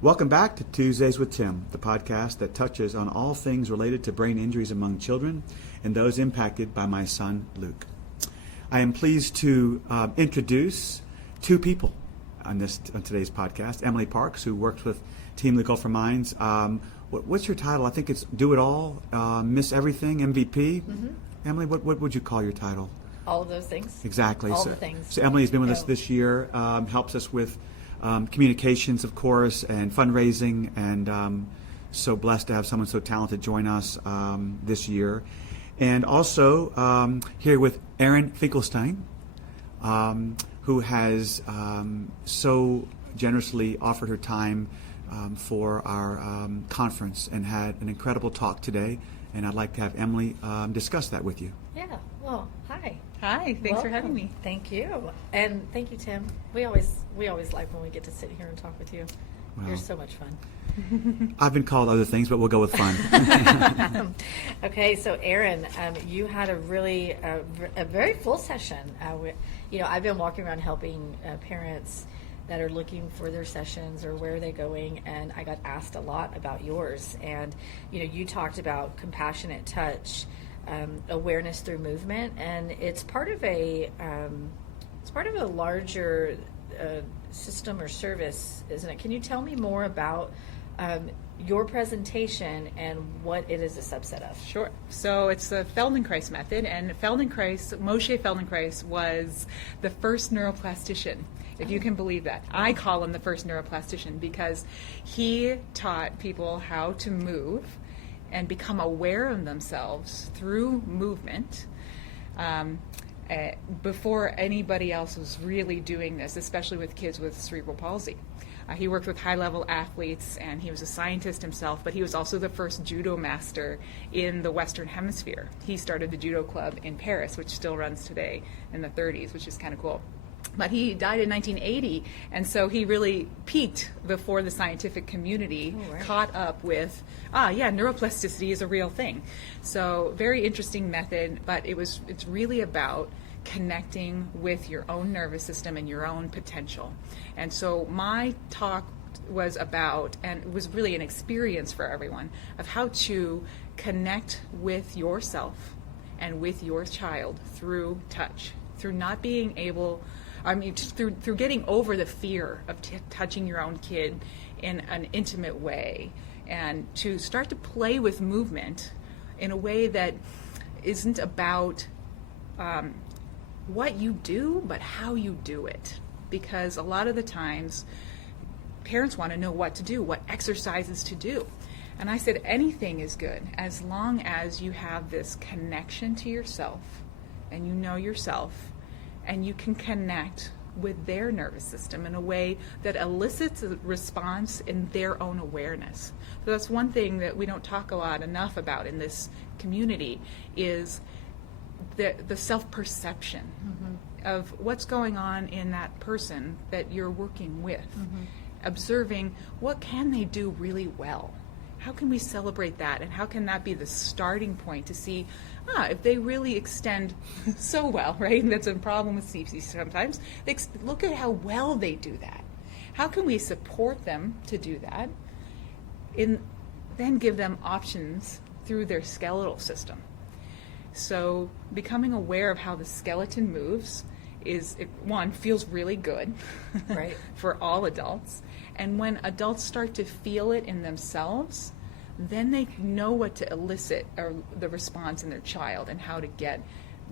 Welcome back to Tuesdays with Tim, the podcast that touches on all things related to brain injuries among children and those impacted by my son, Luke. I am pleased to introduce two people on today's podcast. Emily Parks, who works with Team Luke for Minds. What's your title? I think it's Do It All, Miss Everything, MVP. Mm-hmm. Emily, what would you call your title? All of those things. Exactly. All the things. So Emily has been with us this year, helps us with communications, of course, and fundraising, and so blessed to have someone so talented join us this year. And also here with Erin Finkelstein, who has so generously offered her time for our conference and had an incredible talk today. And I'd like to have Emily discuss that with you. Yeah, well, hi. Hi, thanks for having me. Thank you. And thank you, Tim. We always like when we get to sit here and talk with you. Well, you're so much fun. I've been called other things, but we'll go with fun. Okay, so Erin, you had a really a very full session. I've been walking around helping parents that are looking for their sessions or where are they going, and I got asked a lot about yours. And you talked about compassionate touch, awareness through movement, and it's part of a larger system or service, isn't it? Can you tell me more about your presentation and what it is a subset of? Sure. So it's the Feldenkrais method, and Moshe Feldenkrais was the first neuroplastician, if you can believe that. I call him the first neuroplastician because he taught people how to move and become aware of themselves through movement before anybody else was really doing this, especially with kids with cerebral palsy. He worked with high-level athletes, and he was a scientist himself, but he was also the first judo master in the Western Hemisphere. He started the judo club in Paris, which still runs today in the 30s, which is kind of cool. But he died in 1980, and so he really peaked before the scientific community caught up with, neuroplasticity is a real thing. So very interesting method, but it's really about connecting with your own nervous system and your own potential. And so my talk was about, and it was really an experience for everyone, of how to connect with yourself and with your child through touch, through not being able, through getting over the fear of touching your own kid in an intimate way, and to start to play with movement in a way that isn't about what you do, but how you do it. Because a lot of the times, parents want to know what to do, what exercises to do. And I said anything is good as long as you have this connection to yourself, and you know yourself, and you can connect with their nervous system in a way that elicits a response in their own awareness. So that's one thing that we don't talk a lot enough about in this community, is the self-perception of what's going on in that person that you're working with. Observing what can they do really well. How can we celebrate that, and how can that be the starting point to see, if they really extend so well, right? And that's a problem with CPC sometimes. Look at how well they do that. How can we support them to do that, then give them options through their skeletal system. So becoming aware of how the skeleton moves feels really good right. for all adults. And when adults start to feel it in themselves, then they know what to elicit or the response in their child and how to get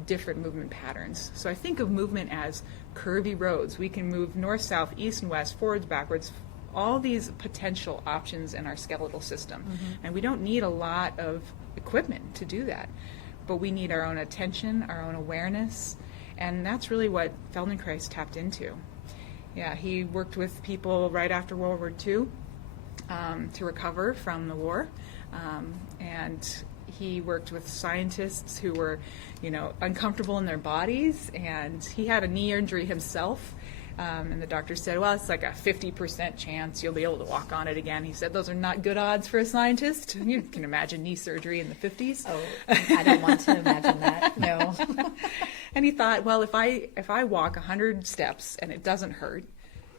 different movement patterns. So I think of movement as curvy roads. We can move north, south, east, and west, forwards, backwards, all these potential options in our skeletal system. And we don't need a lot of equipment to do that. But we need our own attention, our own awareness, and that's really what Feldenkrais tapped into. Yeah, he worked with people right after World War II to recover from the war, and he worked with scientists who were, uncomfortable in their bodies, and he had a knee injury himself. And the doctor said, well, it's like a 50% chance you'll be able to walk on it again. He said, those are not good odds for a scientist. You can imagine knee surgery in the 50s. Oh, I don't want to imagine that, no. And he thought, well, if I walk 100 steps and it doesn't hurt,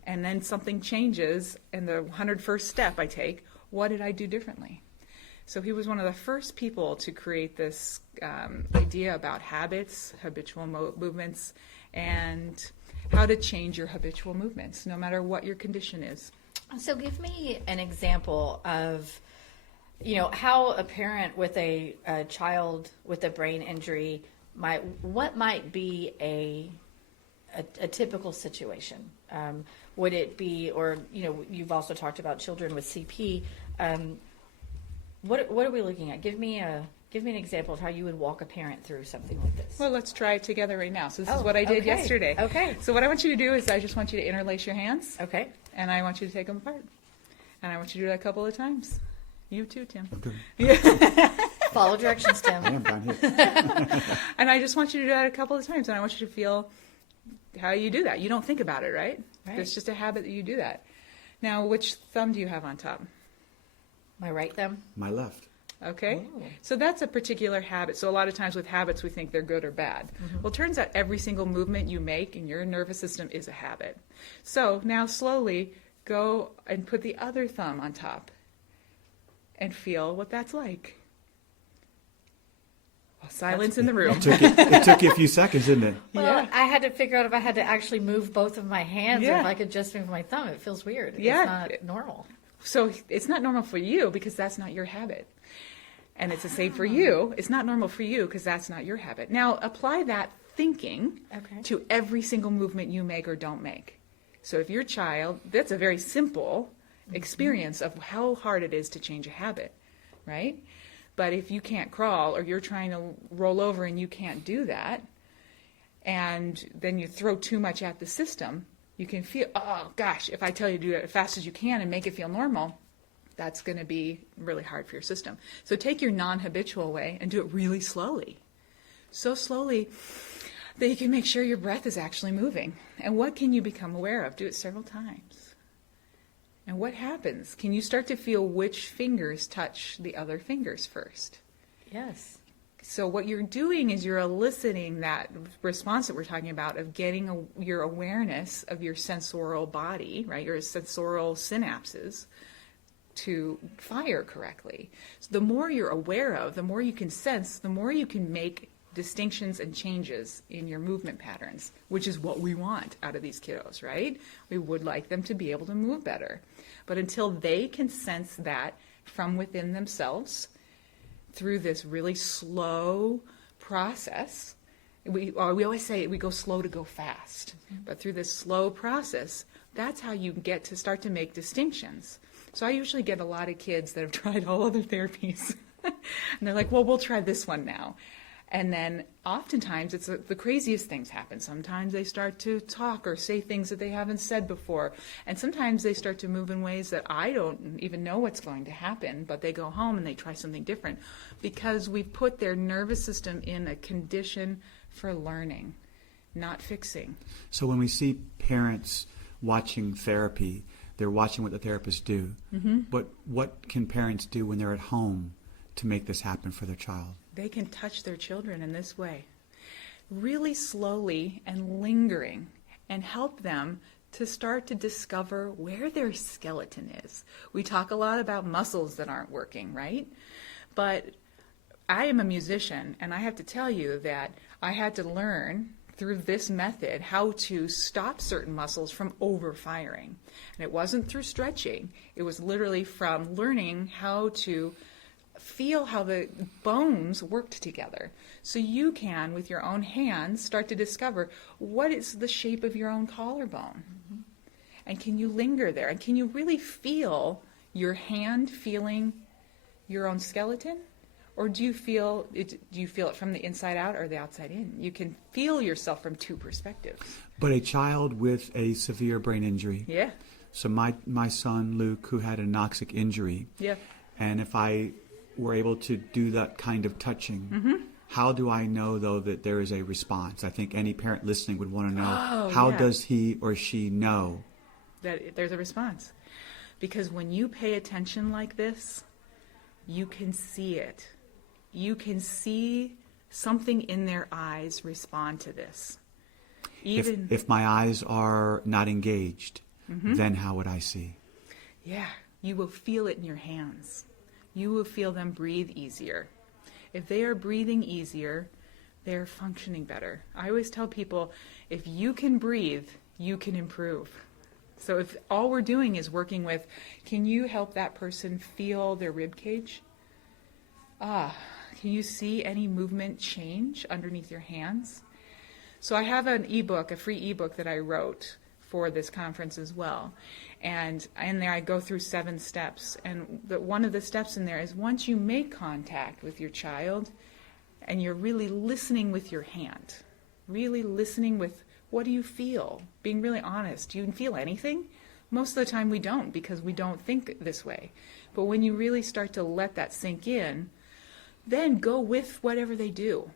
and then something changes, and the 101st step I take, what did I do differently? So he was one of the first people to create this idea about habits, habitual movements, and how to change your habitual movements, no matter what your condition is. So give me an example of, how a parent with a child with a brain injury what might be a typical situation? Would it be, or, you've also talked about children with CP. What are we looking at? Give me an example of how you would walk a parent through something like this. Well, let's try it together right now. So this is what I did yesterday. Okay. So what I want you to do is I just want you to interlace your hands. Okay. And I want you to take them apart. And I want you to do that a couple of times. You too, Tim. Okay. Follow directions, Tim. I am down here. And I just want you to do that a couple of times. And I want you to feel how you do that. You don't think about it, right? Right. It's just a habit that you do that. Now, which thumb do you have on top? My right thumb. My left. Okay? Oh. So that's a particular habit. So a lot of times with habits, we think they're good or bad. Well, it turns out every single movement you make in your nervous system is a habit. So now slowly go and put the other thumb on top and feel what that's like. Well, silence in the room. It took you a few seconds, didn't it? Well, Yeah. I had to figure out if I had to actually move both of my hands or Yeah. if I could just move my thumb. It feels weird. Yeah. It's not normal. So it's not normal for you because that's not your habit. And it's the same for you. It's not normal for you because that's not your habit. Now, apply that thinking Okay. to every single movement you make or don't make. So if your child, that's a very simple experience of how hard it is to change a habit, right? But if you can't crawl or you're trying to roll over and you can't do that, and then you throw too much at the system, you can feel, oh gosh, if I tell you to do it as fast as you can and make it feel normal, that's going to be really hard for your system. So take your non-habitual way and do it really slowly. So slowly that you can make sure your breath is actually moving. And what can you become aware of? Do it several times. And what happens? Can you start to feel which fingers touch the other fingers first? Yes. So what you're doing is you're eliciting that response that we're talking about of getting your awareness of your sensorial body, right, your sensorial synapses to fire correctly. So the more you're aware of, the more you can sense, the more you can make distinctions and changes in your movement patterns, which is what we want out of these kiddos, right? We would like them to be able to move better. But until they can sense that from within themselves, through this really slow process, we always say we go slow to go fast, but through this slow process, that's how you get to start to make distinctions. So I usually get a lot of kids that have tried all other therapies, and they're like, well, we'll try this one now. And then oftentimes it's the craziest things happen. Sometimes they start to talk or say things that they haven't said before. And sometimes they start to move in ways that I don't even know what's going to happen, but they go home and they try something different because we've put their nervous system in a condition for learning, not fixing. So when we see parents watching therapy, they're watching what the therapists do. Mm-hmm. But what can parents do when they're at home to make this happen for their child? They can touch their children in this way, really slowly and lingering, and help them to start to discover where their skeleton is. We talk a lot about muscles that aren't working, right? But I am a musician, and I have to tell you that I had to learn through this method how to stop certain muscles from overfiring. And it wasn't through stretching. It was literally from learning how to feel how the bones worked together. So you can, with your own hands, start to discover what is the shape of your own collarbone. Mm-hmm. And can you linger there? And can you really feel your hand feeling your own skeleton? Or do you feel it from the inside out or the outside in? You can feel yourself from two perspectives. But a child with a severe brain injury. Yeah. So my son, Luke, who had an anoxic injury. Yeah. And if I were able to do that kind of touching, mm-hmm. how do I know, though, that there is a response? I think any parent listening would want to know, Oh, how yeah. does he or she know? That there's a response. Because when you pay attention like this, you can see it. You can see something in their eyes respond to this. Even If my eyes are not engaged, then how would I see? Yeah, you will feel it in your hands. You will feel them breathe easier. If they are breathing easier, they're functioning better. I always tell people, if you can breathe, you can improve. So if all we're doing is working with, can you help that person feel their rib cage? Can you see any movement change underneath your hands? So I have an ebook, a free ebook that I wrote for this conference as well. And in there I go through 7 steps. And one of the steps in there is once you make contact with your child and you're really listening with your hand, really listening with what do you feel? Being really honest. Do you feel anything? Most of the time we don't because we don't think this way. But when you really start to let that sink in, then go with whatever they do.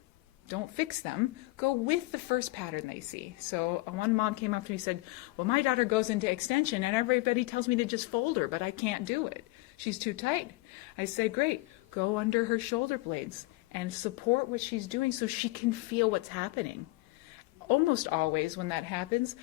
Don't fix them. Go with the first pattern they see. So one mom came up to me and said, well, my daughter goes into extension and everybody tells me to just fold her, but I can't do it. She's too tight. I said, great, go under her shoulder blades and support what she's doing so she can feel what's happening. Almost always when that happens,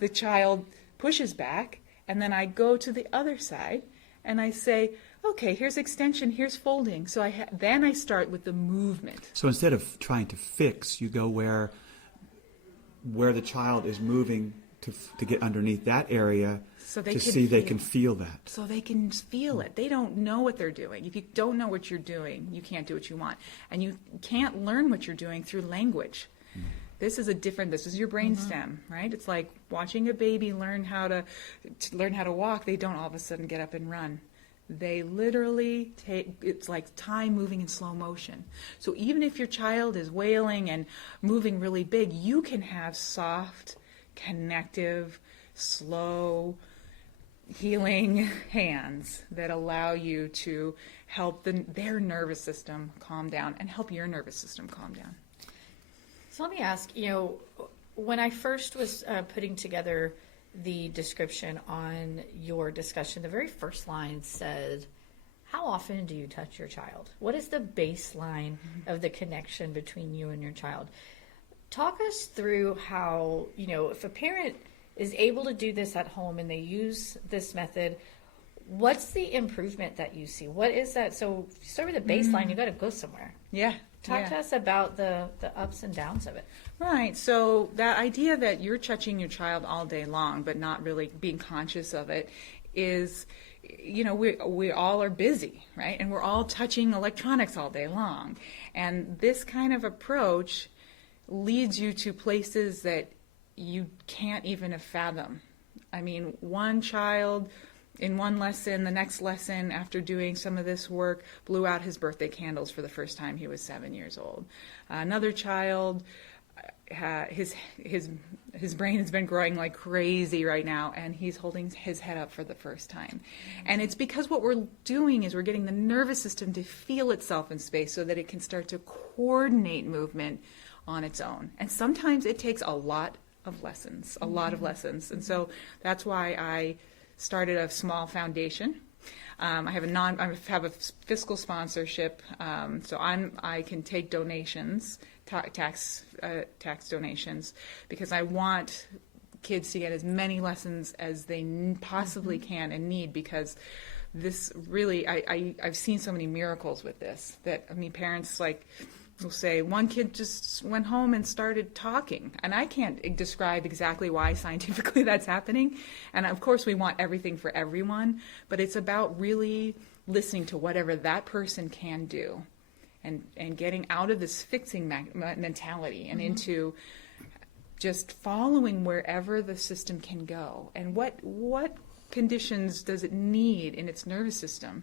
the child pushes back, and then I go to the other side and I say, okay, here's extension, here's folding. So then I start with the movement. So instead of trying to fix, you go where the child is moving to get underneath that area So they to can see they feel. can feel that. So they can feel it. They don't know what they're doing. If you don't know what you're doing, you can't do what you want. And you can't learn what you're doing through language. This is your brainstem, right? It's like watching a baby learn how to walk. They don't all of a sudden get up and run. They literally it's like time moving in slow motion. So even if your child is wailing and moving really big, you can have soft, connective, slow, healing hands that allow you to help their nervous system calm down and help your nervous system calm down. So let me ask, when I first was putting together the description on your discussion, the very first line said, how often do you touch your child? What is the baseline of the connection between you and your child? Talk us through how, if a parent is able to do this at home and they use this method, what's the improvement that you see? What is that? So if you start with a baseline, you got to go somewhere. Yeah. Talk to us about the ups and downs of it. Right. So that idea that you're touching your child all day long, but not really being conscious of it is, we all are busy, right? And we're all touching electronics all day long. And this kind of approach leads you to places that you can't even fathom. I mean, one child in one lesson, the next lesson, after doing some of this work, blew out his birthday candles for the first time. He was 7 years old. Another child, his brain has been growing like crazy right now, and he's holding his head up for the first time. And it's because what we're doing is we're getting the nervous system to feel itself in space so that it can start to coordinate movement on its own. And sometimes it takes a lot of lessons. And so that's why I started a small foundation. I have a fiscal sponsorship, so I can take donations, tax donations, because I want kids to get as many lessons as they possibly can and need, because this really, I've seen so many miracles with this that, parents will say, one kid just went home and started talking. And I can't describe exactly why scientifically that's happening. And of course we want everything for everyone, but it's about really listening to whatever that person can do and getting out of this fixing mentality and into just following wherever the system can go. And what conditions does it need in its nervous system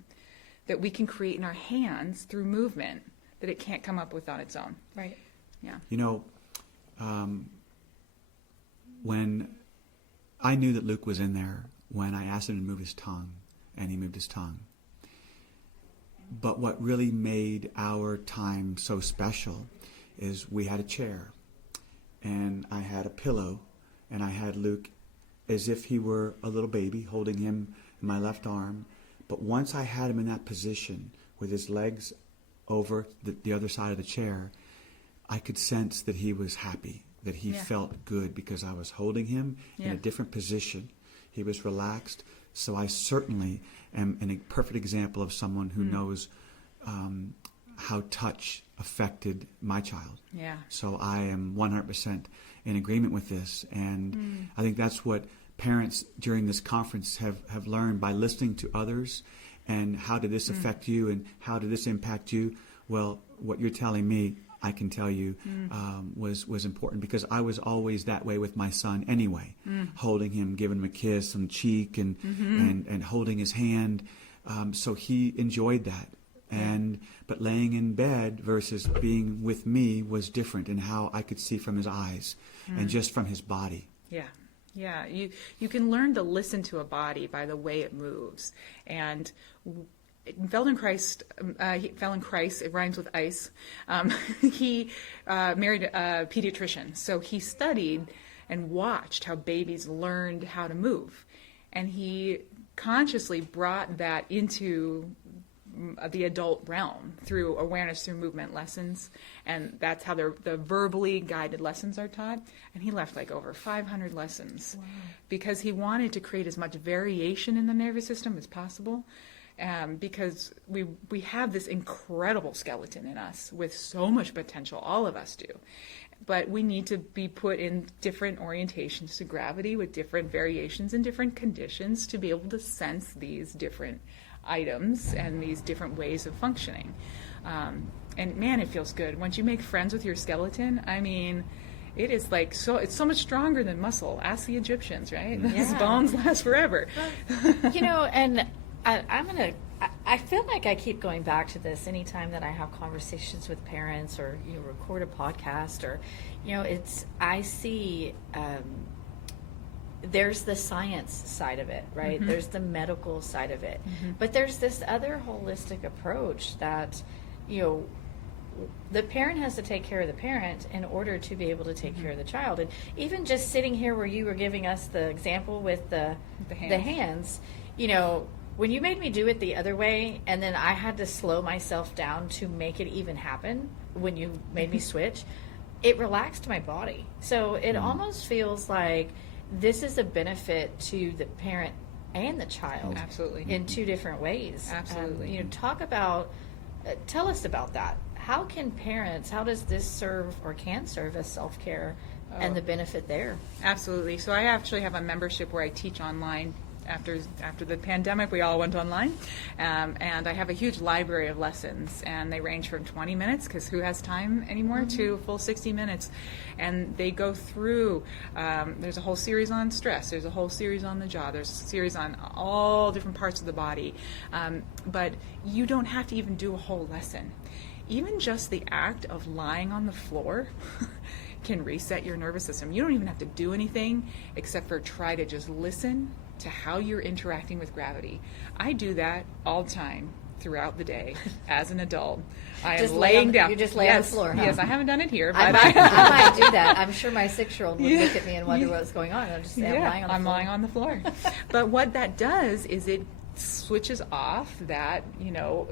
that we can create in our hands through movement that it can't come up with on its own. Right. Yeah. When I knew that Luke was in there, when I asked him to move his tongue, and he moved his tongue. But what really made our time so special is we had a chair, and I had a pillow, and I had Luke as if he were a little baby, holding him in my left arm. But once I had him in that position with his legs over the other side of the chair, I could sense that he was happy, that he felt good, because I was holding him in a different position. He was relaxed. So I certainly am a perfect example of someone who knows how touch affected my child. Yeah. So I am 100% in agreement with this. And I think that's what parents during this conference have learned by listening to others. And how did this affect you, and how did this impact you? Well, what you're telling me, I can tell you, was important, because I was always that way with my son anyway, holding him, giving him a kiss on the cheek, and holding his hand. So he enjoyed that. But laying in bed versus being with me was different in how I could see from his eyes and just from his body. Yeah. Yeah, you can learn to listen to a body by the way it moves. And Feldenkrais, it rhymes with ice. He married a pediatrician, so he studied and watched how babies learned how to move. And he consciously brought that into the adult realm through awareness through movement lessons, and that's how the verbally guided lessons are taught. And he left like over 500 lessons. Wow. Because he wanted to create as much variation in the nervous system as possible, because we have this incredible skeleton in us with so much potential, all of us do, but we need to be put in different orientations to gravity with different variations and different conditions to be able to sense these different items and these different ways of functioning. And man, it feels good once you make friends with your skeleton. I mean, it is like it's so much stronger than muscle. Ask the Egyptians, right? Yeah. Those bones last forever. And I feel like I keep going back to this anytime that I have conversations with parents, or record a podcast, or I see there's the science side of it, right? There's the medical side of it, but there's this other holistic approach that the parent has to take care of the parent in order to be able to take care of the child. And even just sitting here where you were giving us the example with the hands, when you made me do it the other way, and then I had to slow myself down to make it even happen when you made me switch, it relaxed my body. So it almost feels like this is a benefit to the parent and the child. Absolutely. In two different ways. Absolutely. Tell us about that. How does this serve or can serve as self-care and the benefit there? Absolutely. So I actually have a membership where I teach online. After the pandemic, we all went online, and I have a huge library of lessons, and they range from 20 minutes, because who has time anymore, to a full 60 minutes, and they go through, there's a whole series on stress, there's a whole series on the jaw, there's a series on all different parts of the body, but you don't have to even do a whole lesson. Even just the act of lying on the floor can reset your nervous system. You don't even have to do anything except for try to just listen to how you're interacting with gravity. I do that all the time throughout the day as an adult. I am laying down. You just lay on the floor, huh? Yes, I haven't done it here, but I might do that. I'm sure my 6-year-old would look at me and wonder what's going on. I'll just say, I'm lying on the floor. But what that does is it switches off that,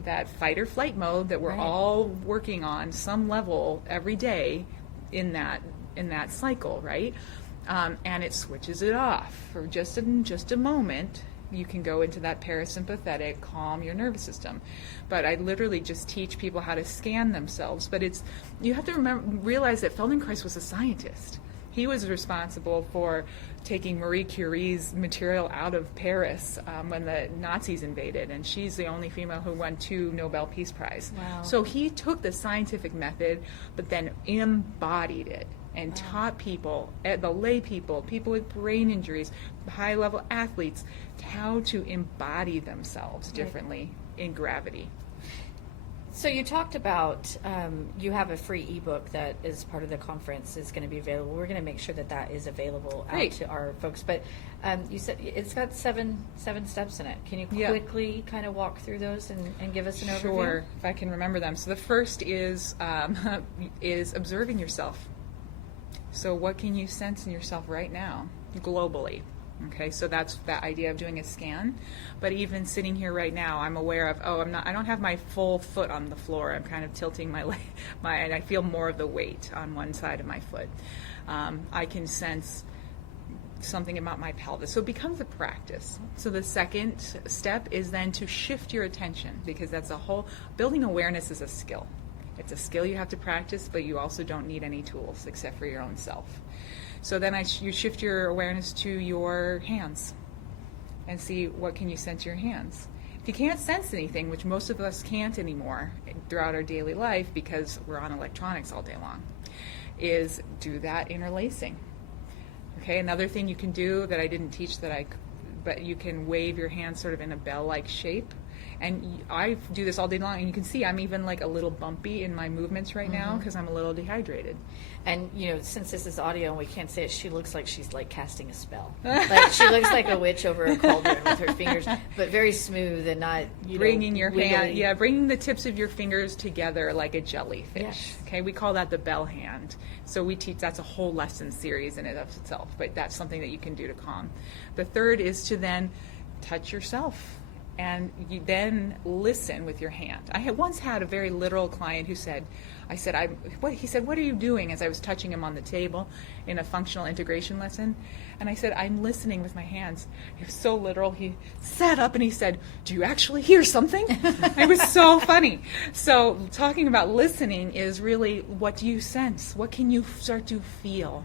that fight or flight mode that we're all working on some level every day in that cycle, right? And it switches it off for just a moment. You can go into that parasympathetic, calm your nervous system. But I literally just teach people how to scan themselves. But you have to realize that Feldenkrais was a scientist. He was responsible for taking Marie Curie's material out of Paris when the Nazis invaded, and she's the only female who won 2 Nobel Peace Prize. Wow. So he took the scientific method, but then embodied it and taught people, the lay people with brain injuries, high-level athletes, how to embody themselves differently in gravity. So you talked about you have a free ebook that is part of the conference is going to be available. We're going to make sure that is available out to our folks. But you said it's got seven steps in it. Can you quickly kind of walk through those and give us an overview? Sure, if I can remember them. So the first is observing yourself. So what can you sense in yourself right now, globally? Okay, so that's that idea of doing a scan. But even sitting here right now, I'm aware of, I don't have my full foot on the floor. I'm kind of tilting my leg, and I feel more of the weight on one side of my foot. I can sense something about my pelvis. So it becomes a practice. So the second step is then to shift your attention, because that's a whole, building awareness is a skill. It's a skill you have to practice, but you also don't need any tools except for your own self. So then you shift your awareness to your hands and see what can you sense your hands. If you can't sense anything, which most of us can't anymore throughout our daily life because we're on electronics all day long, is do that interlacing. Okay, another thing you can do that I didn't teach but you can wave your hands sort of in a bell-like shape. And I do this all day long, and you can see I'm even like a little bumpy in my movements right now because I'm a little dehydrated. And, since this is audio and we can't say it, she looks like she's like casting a spell. Like she looks like a witch over a cauldron with her fingers, but very smooth and not, bringing your hand, wiggly. bringing the tips of your fingers together like a jellyfish. Yes. Okay, we call that the bell hand. So we teach, that's a whole lesson series in and of itself, but that's something that you can do to calm. The third is to then touch yourself. And you then listen with your hand. I had once had a very literal client who said, he said, what are you doing? As I was touching him on the table in a functional integration lesson. And I said, I'm listening with my hands. He was so literal. He sat up and he said, do you actually hear something? It was so funny. So talking about listening is really, what do you sense? What can you start to feel?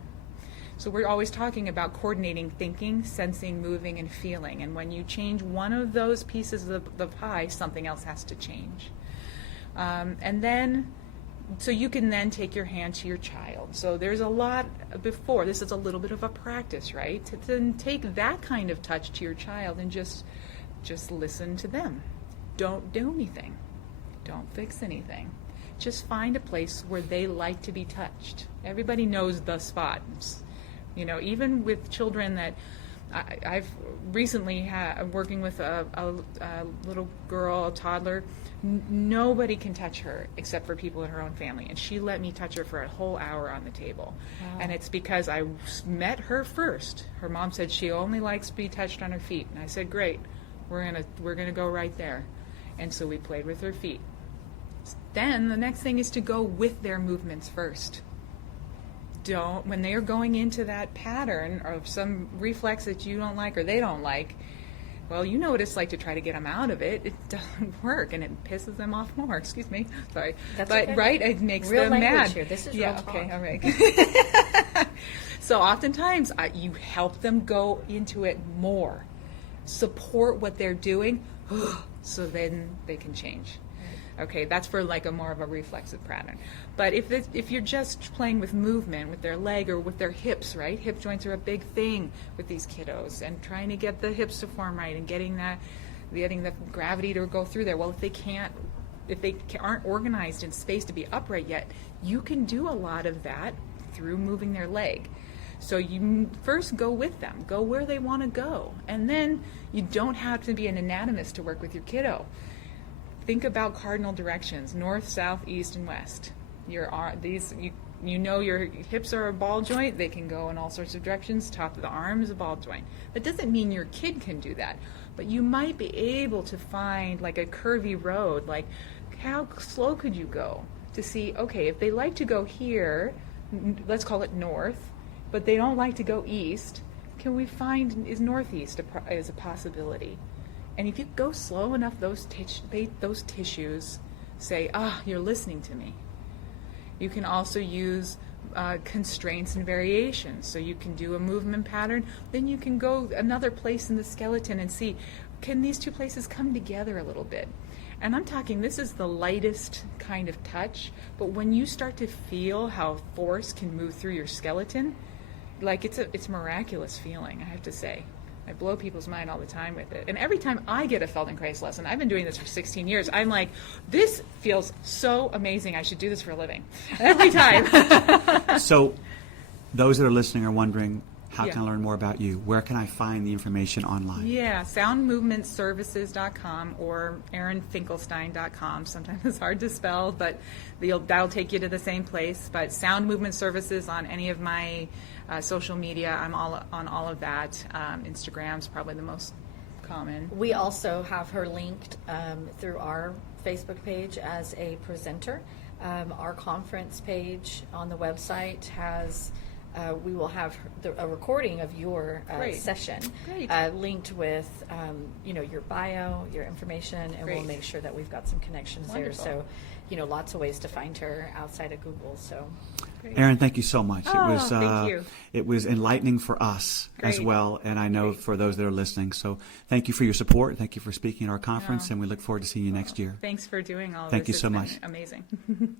So we're always talking about coordinating thinking, sensing, moving, and feeling. And when you change one of those pieces of the pie, something else has to change. And then, so you can then take your hand to your child. So there's a lot before. This is a little bit of a practice, right? To then take that kind of touch to your child and just listen to them. Don't do anything. Don't fix anything. Just find a place where they like to be touched. Everybody knows the spots. Even with children that I've recently working with a little girl, a toddler, nobody can touch her except for people in her own family. And she let me touch her for a whole hour on the table. Wow. And it's because I met her first. Her mom said she only likes to be touched on her feet. And I said, great, we're gonna go right there. And so we played with her feet. Then the next thing is to go with their movements first. When they are going into that pattern or some reflex that you don't like or they don't like, well, you know what it's like to try to get them out of it. It doesn't work, and it pisses them off more. Excuse me, sorry. That's but okay. Right, it makes real them mad. Here. This is yeah, real talk. okay, all right. So oftentimes you help them go into it more, support what they're doing, so then they can change. Okay, that's for like a more of a reflexive pattern. But if you're just playing with movement, with their leg or with their hips, right? Hip joints are a big thing with these kiddos, and trying to get the hips to form right and getting the gravity to go through there. Well, if they aren't organized in space to be upright yet, you can do a lot of that through moving their leg. So you first go with them, go where they want to go, and then you don't have to be an anatomist to work with your kiddo. Think about cardinal directions: north, south, east, and west. Your hips are a ball joint. They can go in all sorts of directions. Top of the arm is a ball joint. That doesn't mean your kid can do that, but you might be able to find like a curvy road. Like, how slow could you go to see, okay, if they like to go here, let's call it north, but they don't like to go east, can we find, is northeast is a possibility? And if you go slow enough, those tissues say, you're listening to me. You can also use constraints and variations. So you can do a movement pattern, then you can go another place in the skeleton and see, can these two places come together a little bit? And I'm talking, this is the lightest kind of touch, but when you start to feel how force can move through your skeleton, like it's a miraculous feeling, I have to say. I blow people's mind all the time with it. And every time I get a Feldenkrais lesson, I've been doing this for 16 years, I'm like, this feels so amazing. I should do this for a living. Every time. So those that are listening are wondering, how Yeah. can I learn more about you? Where can I find the information online? Yeah, soundmovementservices.com or erinfinkelstein.com. Sometimes it's hard to spell, but that'll take you to the same place. But Sound Movement Services on any of my social media, I'm on all of that. Instagram's probably the most common. We also have her linked through our Facebook page as a presenter. Our conference page on the website has we will have a recording of your Great. session Great. linked with, your bio, your information, and we'll Great. make sure that we've got some connections Wonderful. there. So, lots of ways to find her outside of Google. So, Great. Erin, thank you so much. Oh, thank you. It was enlightening for us as Great. well, and I know Great. for those that are listening. So thank you for your support. Thank you for speaking at our conference, Oh. and we look forward to seeing you next year. Thanks for doing all of Thank this. you so It's been much. Amazing.